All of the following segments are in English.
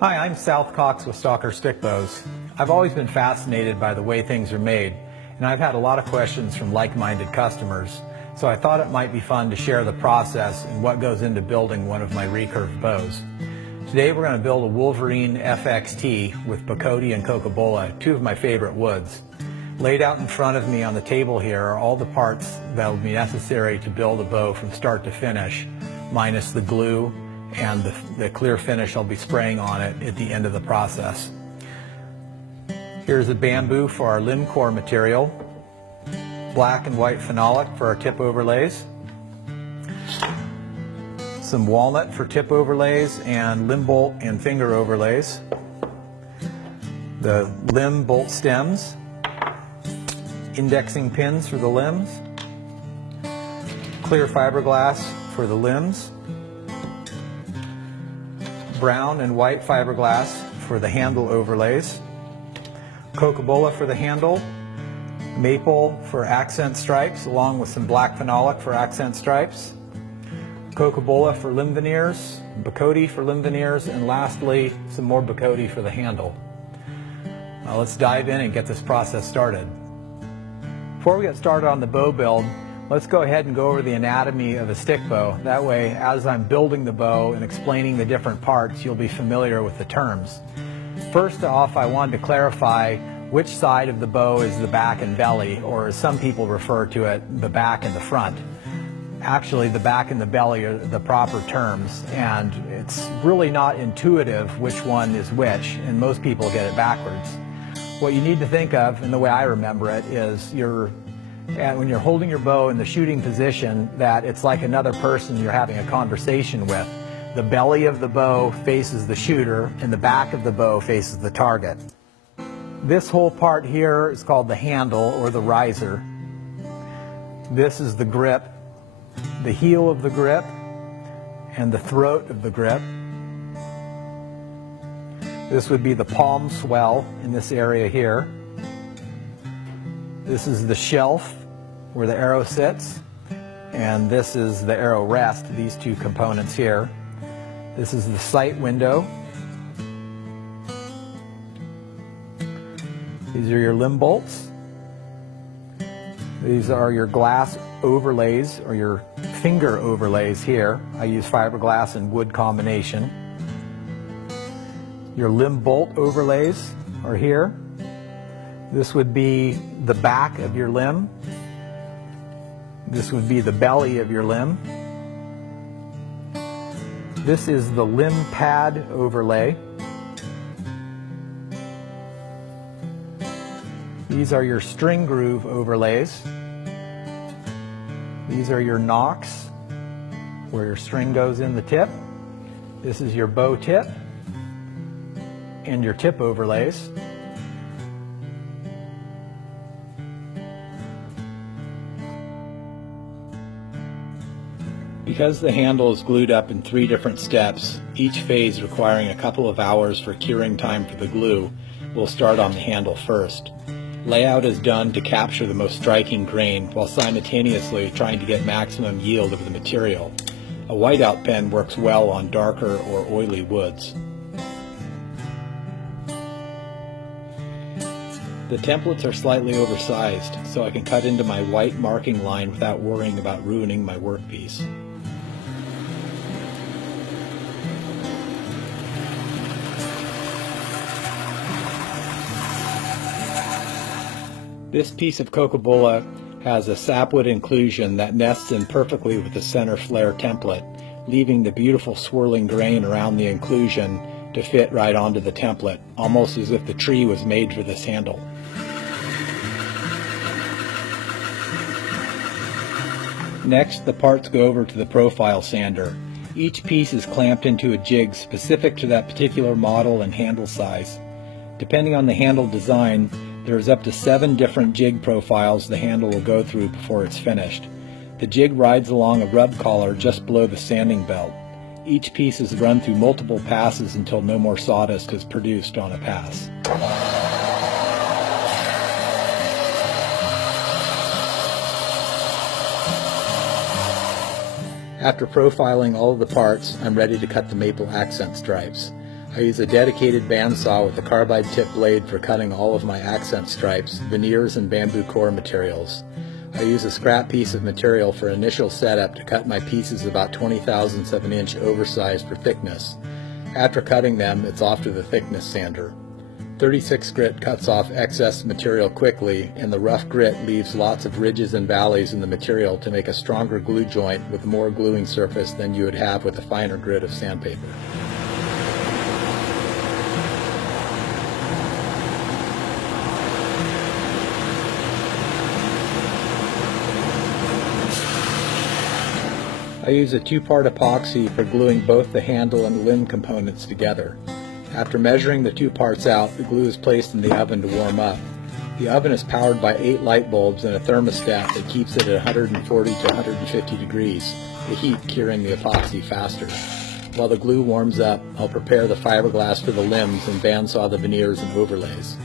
Hi, I'm South Cox with Stalker Stick Bows. I've always been fascinated by the way things are made, and I've had a lot of questions from like-minded customers, so I thought it might be fun to share the process and what goes into building one of my recurve bows. Today we're going to build a Wolverine FXT with Bacote and Cocobolo, two of my favorite woods. Laid out in front of me on the table here are all the parts that will be necessary to build a bow from start to finish, minus the glue and the clear finish I'll be spraying on it at the end of the process. Here's a bamboo for our limb core material, black and white phenolic for our tip overlays, some walnut for tip overlays and limb bolt and finger overlays, the limb bolt stems, indexing pins for the limbs, clear fiberglass for the limbs, brown and white fiberglass for the handle overlays, Cocobolo for the handle, maple for accent stripes along with some black phenolic for accent stripes, Cocobolo for limb veneers, Bacote for limb veneers, and lastly some more Bacote for the handle. Now let's dive in and get this process started. Before we get started on the bow build, let's go ahead and go over the anatomy of a stick bow. That way, as I'm building the bow and explaining the different parts, you'll be familiar with the terms. First off, I wanted to clarify which side of the bow is the back and belly, or as some people refer to it, the back and the front. Actually, the back and the belly are the proper terms, and it's really not intuitive which one is which, and most people get it backwards. What you need to think of, and the way I remember it, is when you're holding your bow in the shooting position, that it's like another person you're having a conversation with. The belly of the bow faces the shooter, and the back of the bow faces the target. This whole part here is called the handle, or the riser. This is the grip, the heel of the grip, and the throat of the grip. This would be the palm swell in this area here. This is the shelf where the arrow sits, and this is the arrow rest, these two components here. This is the sight window. These are your limb bolts. These are your glass overlays, or your finger overlays here. I use fiberglass and wood combination. Your limb bolt overlays are here. This would be the back of your limb. This would be the belly of your limb. This is the limb pad overlay. These are your string groove overlays. These are your nocks, where your string goes in the tip. This is your bow tip and your tip overlays. Because the handle is glued up in 3 different steps, each phase requiring a couple of hours for curing time for the glue, we'll start on the handle first. Layout is done to capture the most striking grain while simultaneously trying to get maximum yield of the material. A whiteout pen works well on darker or oily woods. The templates are slightly oversized, so I can cut into my white marking line without worrying about ruining my workpiece. This piece of Cocobolo has a sapwood inclusion that nests in perfectly with the center flare template, leaving the beautiful swirling grain around the inclusion to fit right onto the template, almost as if the tree was made for this handle. Next, the parts go over to the profile sander. Each piece is clamped into a jig specific to that particular model and handle size. Depending on the handle design, there's up to 7 different jig profiles the handle will go through before it's finished. The jig rides along a rub collar just below the sanding belt. Each piece is run through multiple passes until no more sawdust is produced on a pass. After profiling all of the parts, I'm ready to cut the maple accent stripes. I use a dedicated bandsaw with a carbide tip blade for cutting all of my accent stripes, veneers, and bamboo core materials. I use a scrap piece of material for initial setup to cut my pieces about 20 thousandths of an inch oversized for thickness. After cutting them, it's off to the thickness sander. 36 grit cuts off excess material quickly, and the rough grit leaves lots of ridges and valleys in the material to make a stronger glue joint with more gluing surface than you would have with a finer grit of sandpaper. I use a two-part epoxy for gluing both the handle and limb components together. After measuring the two parts out, the glue is placed in the oven to warm up. The oven is powered by 8 light bulbs and a thermostat that keeps it at 140 to 150 degrees, the heat curing the epoxy faster. While the glue warms up, I'll prepare the fiberglass for the limbs and bandsaw the veneers and overlays.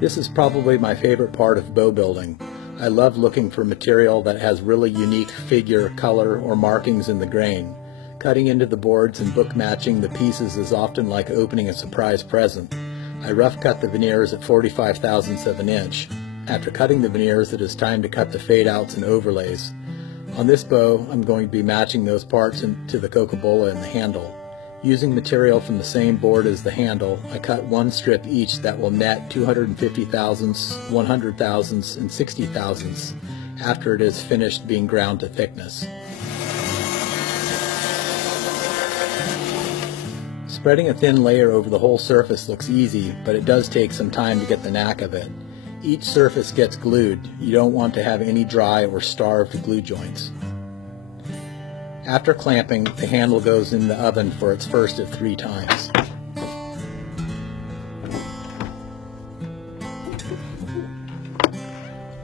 This is probably my favorite part of bow building. I love looking for material that has really unique figure, color, or markings in the grain. Cutting into the boards and book matching the pieces is often like opening a surprise present. I rough cut the veneers at 45 thousandths of an inch. After cutting the veneers, it is time to cut the fade outs and overlays. On this bow, I'm going to be matching those parts into the coca-cola and the handle. Using material from the same board as the handle, I cut one strip each that will net 250 thousandths, 100 thousandths, and 60 thousandths after it is finished being ground to thickness. Spreading a thin layer over the whole surface looks easy, but it does take some time to get the knack of it. Each surface gets glued. You don't want to have any dry or starved glue joints. After clamping, the handle goes in the oven for its first of 3 times.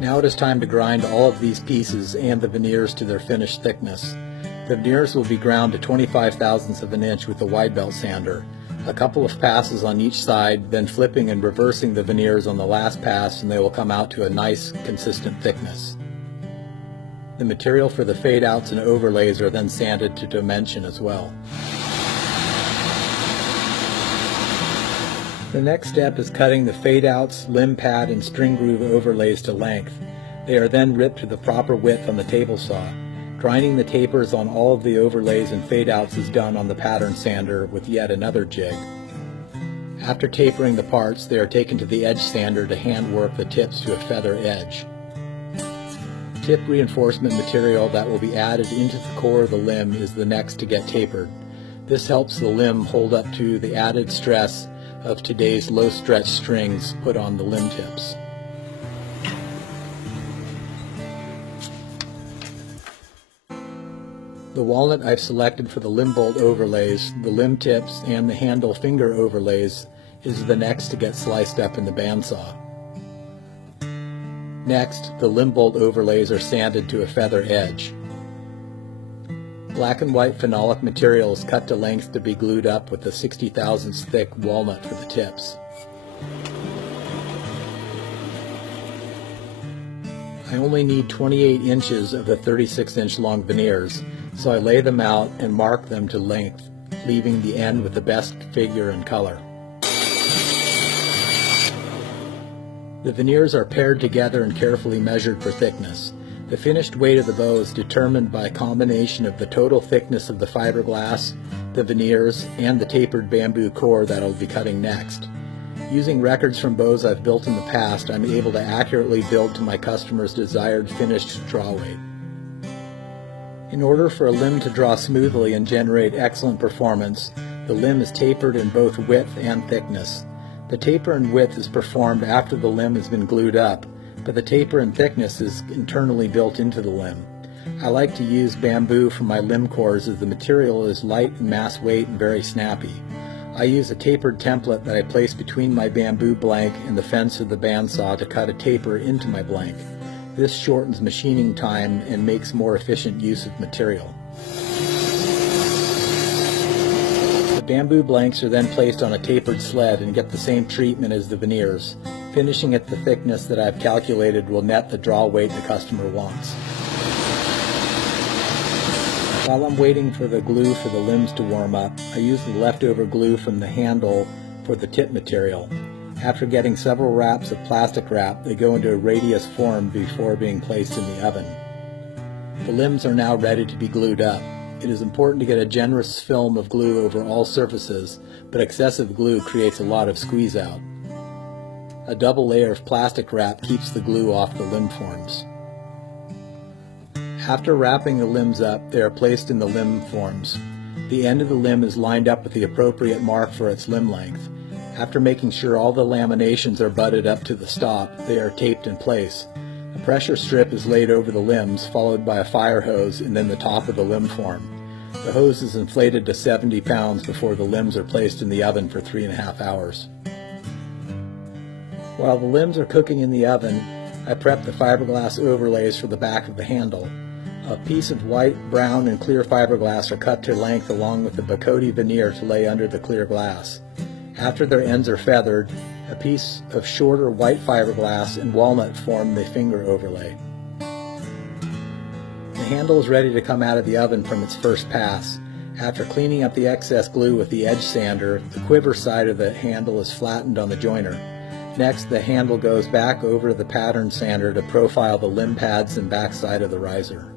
Now it is time to grind all of these pieces and the veneers to their finished thickness. The veneers will be ground to 25 thousandths of an inch with a wide belt sander. A couple of passes on each side, then flipping and reversing the veneers on the last pass, and they will come out to a nice, consistent thickness. The material for the fade outs and overlays are then sanded to dimension as well. The next step is cutting the fade outs, limb pad, and string groove overlays to length. They are then ripped to the proper width on the table saw. Grinding the tapers on all of the overlays and fade outs is done on the pattern sander with yet another jig. After tapering the parts, they are taken to the edge sander to hand work the tips to a feather edge. Tip reinforcement material that will be added into the core of the limb is the next to get tapered. This helps the limb hold up to the added stress of today's low stretch strings put on the limb tips. The walnut I've selected for the limb bolt overlays, the limb tips, and the handle finger overlays is the next to get sliced up in the bandsaw. Next, the limb bolt overlays are sanded to a feather edge. Black and white phenolic material is cut to length to be glued up with a 60 thousandths thick walnut for the tips. I only need 28 inches of the 36-inch long veneers, so I lay them out and mark them to length, leaving the end with the best figure and color. The veneers are paired together and carefully measured for thickness. The finished weight of the bow is determined by a combination of the total thickness of the fiberglass, the veneers, and the tapered bamboo core that I'll be cutting next. Using records from bows I've built in the past, I'm able to accurately build to my customer's desired finished draw weight. In order for a limb to draw smoothly and generate excellent performance, the limb is tapered in both width and thickness. The taper and width is performed after the limb has been glued up, but the taper and thickness is internally built into the limb. I like to use bamboo for my limb cores as the material is light in mass weight and very snappy. I use a tapered template that I place between my bamboo blank and the fence of the bandsaw to cut a taper into my blank. This shortens machining time and makes more efficient use of material. The bamboo blanks are then placed on a tapered sled and get the same treatment as the veneers. Finishing at the thickness that I've calculated will net the draw weight the customer wants. While I'm waiting for the glue for the limbs to warm up, I use the leftover glue from the handle for the tip material. After getting several wraps of plastic wrap, they go into a radius form before being placed in the oven. The limbs are now ready to be glued up. It is important to get a generous film of glue over all surfaces, but excessive glue creates a lot of squeeze out. A double layer of plastic wrap keeps the glue off the limb forms. After wrapping the limbs up, they are placed in the limb forms. The end of the limb is lined up with the appropriate mark for its limb length. After making sure all the laminations are butted up to the stop, they are taped in place. A pressure strip is laid over the limbs, followed by a fire hose and then the top of the limb form. The hose is inflated to 70 pounds before the limbs are placed in the oven for 3.5 hours. While the limbs are cooking in the oven, I prep the fiberglass overlays for the back of the handle. A piece of white, brown, and clear fiberglass are cut to length along with the Bacote veneer to lay under the clear glass. After their ends are feathered, a piece of shorter white fiberglass and walnut form the finger overlay. The handle is ready to come out of the oven from its first pass. After cleaning up the excess glue with the edge sander, the quiver side of the handle is flattened on the joiner. Next, the handle goes back over the pattern sander to profile the limb pads and back side of the riser.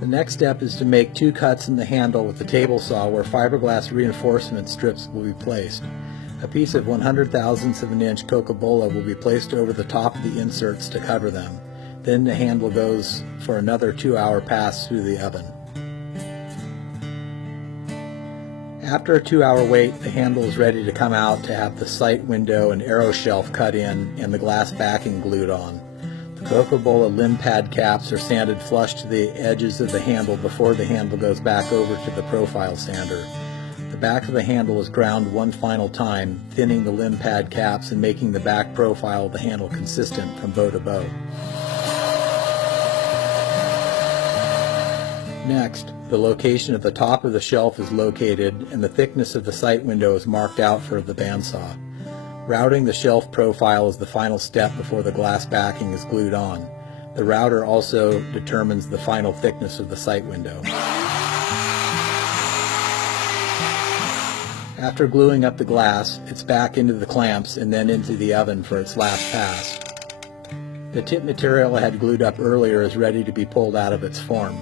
The next step is to make 2 cuts in the handle with the table saw where fiberglass reinforcement strips will be placed. A piece of 1/100,000th of an inch Coca-Cola will be placed over the top of the inserts to cover them. Then the handle goes for another 2-hour pass through the oven. After a 2-hour wait, the handle is ready to come out to have the sight window and arrow shelf cut in and the glass backing glued on. The Coca-Cola limb pad caps are sanded flush to the edges of the handle before the handle goes back over to the profile sander. The back of the handle is ground one final time, thinning the limb pad caps and making the back profile of the handle consistent from bow to bow. Next, the location of the top of the shelf is located and the thickness of the sight window is marked out for the bandsaw. Routing the shelf profile is the final step before the glass backing is glued on. The router also determines the final thickness of the sight window. After gluing up the glass, it's back into the clamps and then into the oven for its last pass. The tip material I had glued up earlier is ready to be pulled out of its form.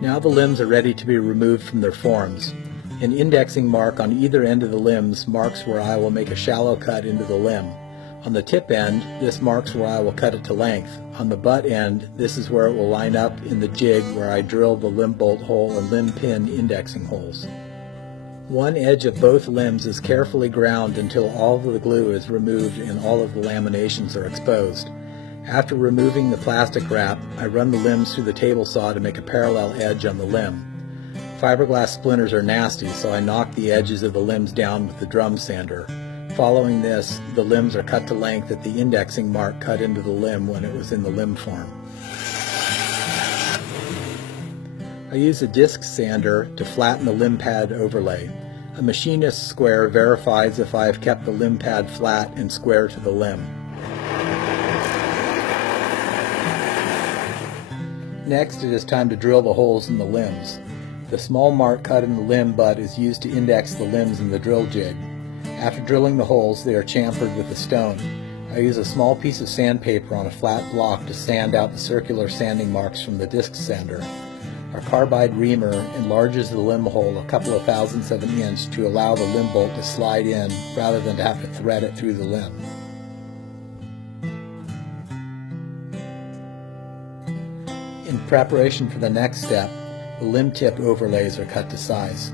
Now the limbs are ready to be removed from their forms. An indexing mark on either end of the limbs marks where I will make a shallow cut into the limb. On the tip end, this marks where I will cut it to length. On the butt end, this is where it will line up in the jig where I drill the limb bolt hole and limb pin indexing holes. One edge of both limbs is carefully ground until all of the glue is removed and all of the laminations are exposed. After removing the plastic wrap, I run the limbs through the table saw to make a parallel edge on the limb. Fiberglass splinters are nasty, so I knock the edges of the limbs down with the drum sander. Following this, the limbs are cut to length at the indexing mark cut into the limb when it was in the limb form. I use a disc sander to flatten the limb pad overlay. A machinist's square verifies if I have kept the limb pad flat and square to the limb. Next, it is time to drill the holes in the limbs. The small mark cut in the limb butt is used to index the limbs in the drill jig. After drilling the holes, they are chamfered with a stone. I use a small piece of sandpaper on a flat block to sand out the circular sanding marks from the disc sander. Our carbide reamer enlarges the limb hole a couple of thousandths of an inch to allow the limb bolt to slide in rather than to have to thread it through the limb. In preparation for the next step, the limb tip overlays are cut to size.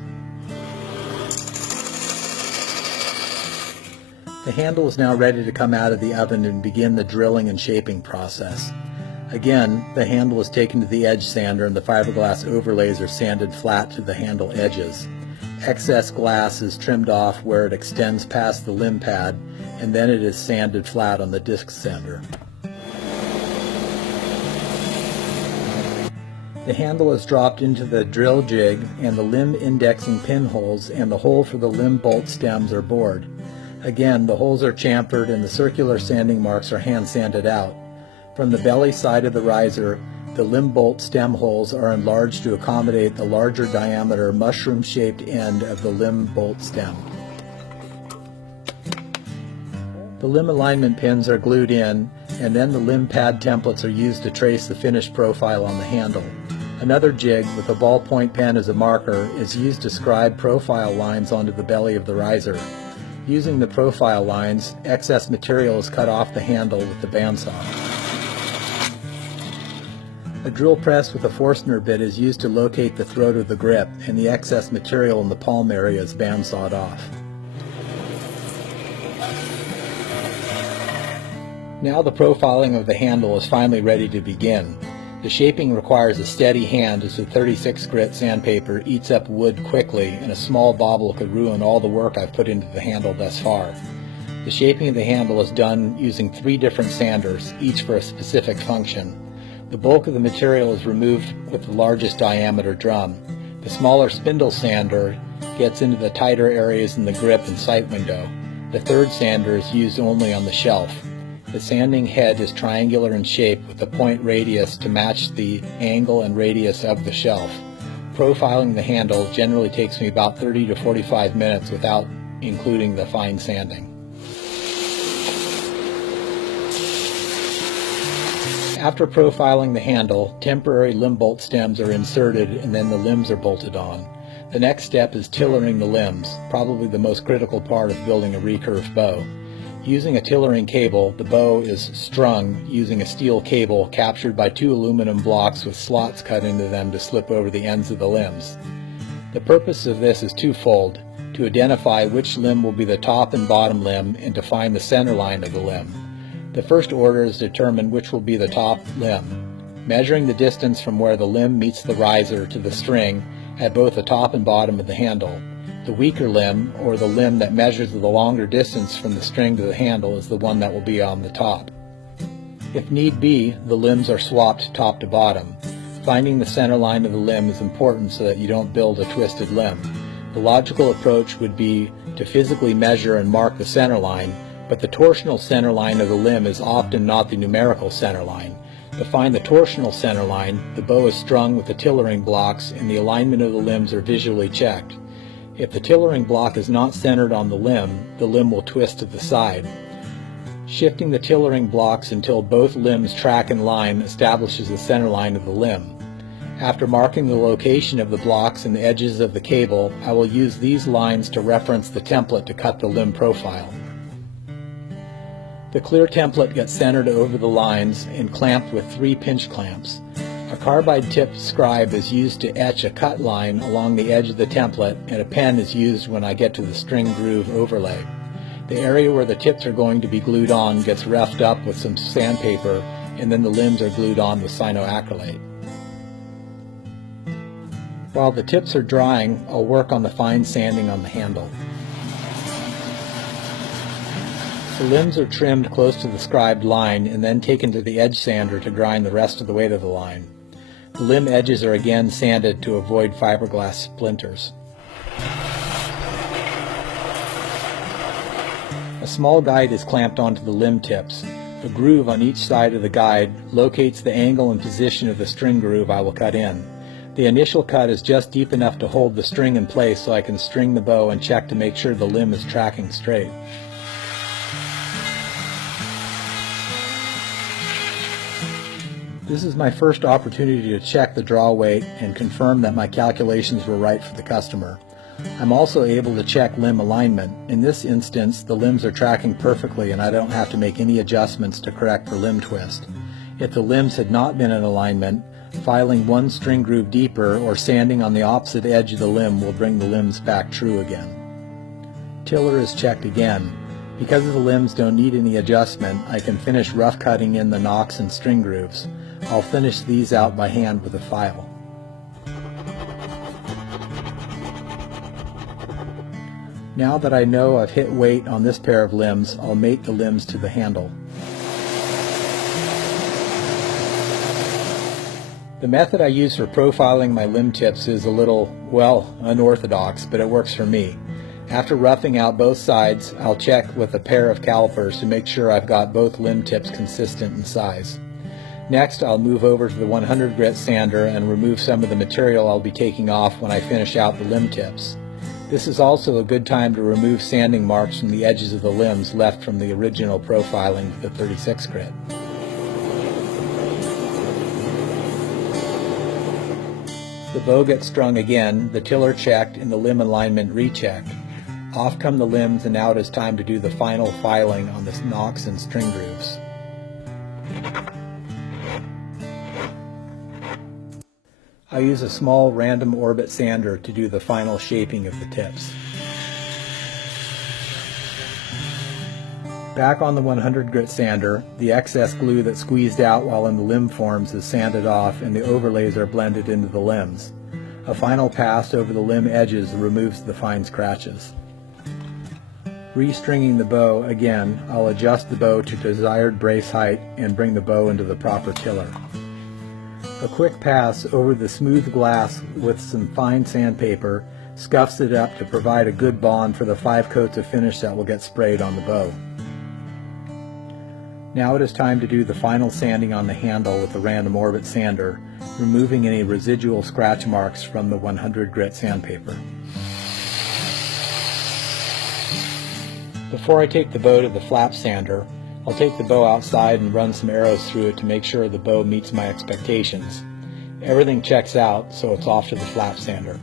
The handle is now ready to come out of the oven and begin the drilling and shaping process. Again, the handle is taken to the edge sander and the fiberglass overlays are sanded flat to the handle edges. Excess glass is trimmed off where it extends past the limb pad, and then it is sanded flat on the disc sander. The handle is dropped into the drill jig and the limb indexing pinholes and the hole for the limb bolt stems are bored. Again, the holes are chamfered and the circular sanding marks are hand sanded out. From the belly side of the riser, the limb bolt stem holes are enlarged to accommodate the larger diameter mushroom-shaped end of the limb bolt stem. The limb alignment pins are glued in, and then the limb pad templates are used to trace the finished profile on the handle. Another jig with a ballpoint pen as a marker is used to scribe profile lines onto the belly of the riser. Using the profile lines, excess material is cut off the handle with the bandsaw. A drill press with a Forstner bit is used to locate the throat of the grip, and the excess material in the palm area is bandsawed off. Now the profiling of the handle is finally ready to begin. The shaping requires a steady hand as the 36 grit sandpaper eats up wood quickly, and a small bobble could ruin all the work I've put into the handle thus far. The shaping of the handle is done using 3 different sanders, each for a specific function. The bulk of the material is removed with the largest diameter drum. The smaller spindle sander gets into the tighter areas in the grip and sight window. The third sander is used only on the shelf. The sanding head is triangular in shape with a point radius to match the angle and radius of the shelf. Profiling the handle generally takes me about 30 to 45 minutes without including the fine sanding. After profiling the handle, temporary limb bolt stems are inserted and then the limbs are bolted on. The next step is tillering the limbs, probably the most critical part of building a recurve bow. Using a tillering cable, the bow is strung using a steel cable captured by 2 aluminum blocks with slots cut into them to slip over the ends of the limbs. The purpose of this is twofold: to identify which limb will be the top and bottom limb and to find the center line of the limb. The first order is to determine which will be the top limb. Measuring the distance from where the limb meets the riser to the string at both the top and bottom of the handle. The weaker limb, or the limb that measures the longer distance from the string to the handle, is the one that will be on the top. If need be, the limbs are swapped top to bottom. Finding the center line of the limb is important so that you don't build a twisted limb. The logical approach would be to physically measure and mark the center line, but the torsional center line of the limb is often not the numerical center line. To find the torsional center line, the bow is strung with the tillering blocks and the alignment of the limbs are visually checked. If the tillering block is not centered on the limb will twist to the side. Shifting the tillering blocks until both limbs track in line establishes the center line of the limb. After marking the location of the blocks and the edges of the cable, I will use these lines to reference the template to cut the limb profile. The clear template gets centered over the lines and clamped with 3 pinch clamps. A carbide tipped scribe is used to etch a cut line along the edge of the template, and a pen is used when I get to the string groove overlay. The area where the tips are going to be glued on gets roughed up with some sandpaper, and then the limbs are glued on with cyanoacrylate. While the tips are drying, I'll work on the fine sanding on the handle. The limbs are trimmed close to the scribed line and then taken to the edge sander to grind the rest of the way to the line. The limb edges are again sanded to avoid fiberglass splinters. A small guide is clamped onto the limb tips. A groove on each side of the guide locates the angle and position of the string groove I will cut in. The initial cut is just deep enough to hold the string in place so I can string the bow and check to make sure the limb is tracking straight. This is my first opportunity to check the draw weight and confirm that my calculations were right for the customer. I'm also able to check limb alignment. In this instance, the limbs are tracking perfectly and I don't have to make any adjustments to correct for limb twist. If the limbs had not been in alignment, filing 1 string groove deeper or sanding on the opposite edge of the limb will bring the limbs back true again. Tiller is checked again. Because the limbs don't need any adjustment, I can finish rough cutting in the nocks and string grooves. I'll finish these out by hand with a file. Now that I know I've hit weight on this pair of limbs, I'll mate the limbs to the handle. The method I use for profiling my limb tips is a little, well, unorthodox, but it works for me. After roughing out both sides, I'll check with a pair of calipers to make sure I've got both limb tips consistent in size. Next, I'll move over to the 100 grit sander and remove some of the material I'll be taking off when I finish out the limb tips. This is also a good time to remove sanding marks from the edges of the limbs left from the original profiling with the 36 grit. The bow gets strung again, the tiller checked, and the limb alignment rechecked. Off come the limbs, and now it is time to do the final filing on the nocks and string grooves. I use a small random orbit sander to do the final shaping of the tips. Back on the 100 grit sander, the excess glue that squeezed out while in the limb forms is sanded off and the overlays are blended into the limbs. A final pass over the limb edges removes the fine scratches. Restringing the bow again, I'll adjust the bow to desired brace height and bring the bow into the proper tiller. A quick pass over the smooth glass with some fine sandpaper scuffs it up to provide a good bond for the 5 coats of finish that will get sprayed on the bow. Now it is time to do the final sanding on the handle with the random orbit sander, removing any residual scratch marks from the 100 grit sandpaper. Before I take the bow to the flap sander, I'll take the bow outside and run some arrows through it to make sure the bow meets my expectations. Everything checks out, so it's off to the flap sander.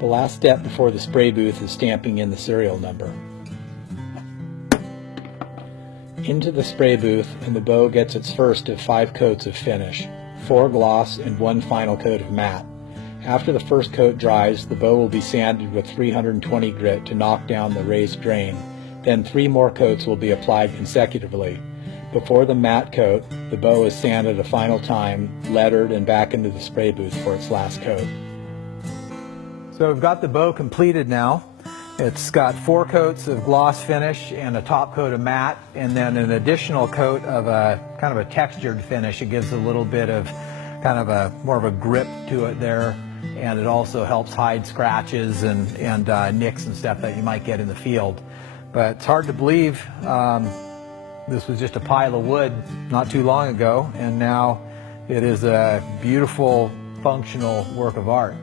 The last step before the spray booth is stamping in the serial number. Into the spray booth, and the bow gets its first of 5 coats of finish, 4 gloss and 1 final coat of matte. After the first coat dries, the bow will be sanded with 320 grit to knock down the raised grain. Then 3 more coats will be applied consecutively. Before the matte coat, the bow is sanded a final time, lettered, and back into the spray booth for its last coat. So we've got the bow completed now. It's got 4 coats of gloss finish and a top coat of matte, and then an additional coat of a kind of a textured finish. It gives a little bit of kind of a more of a grip to it there, and it also helps hide scratches and nicks and stuff that you might get in the field. But it's hard to believe this was just a pile of wood not too long ago, and now it is a beautiful, functional work of art.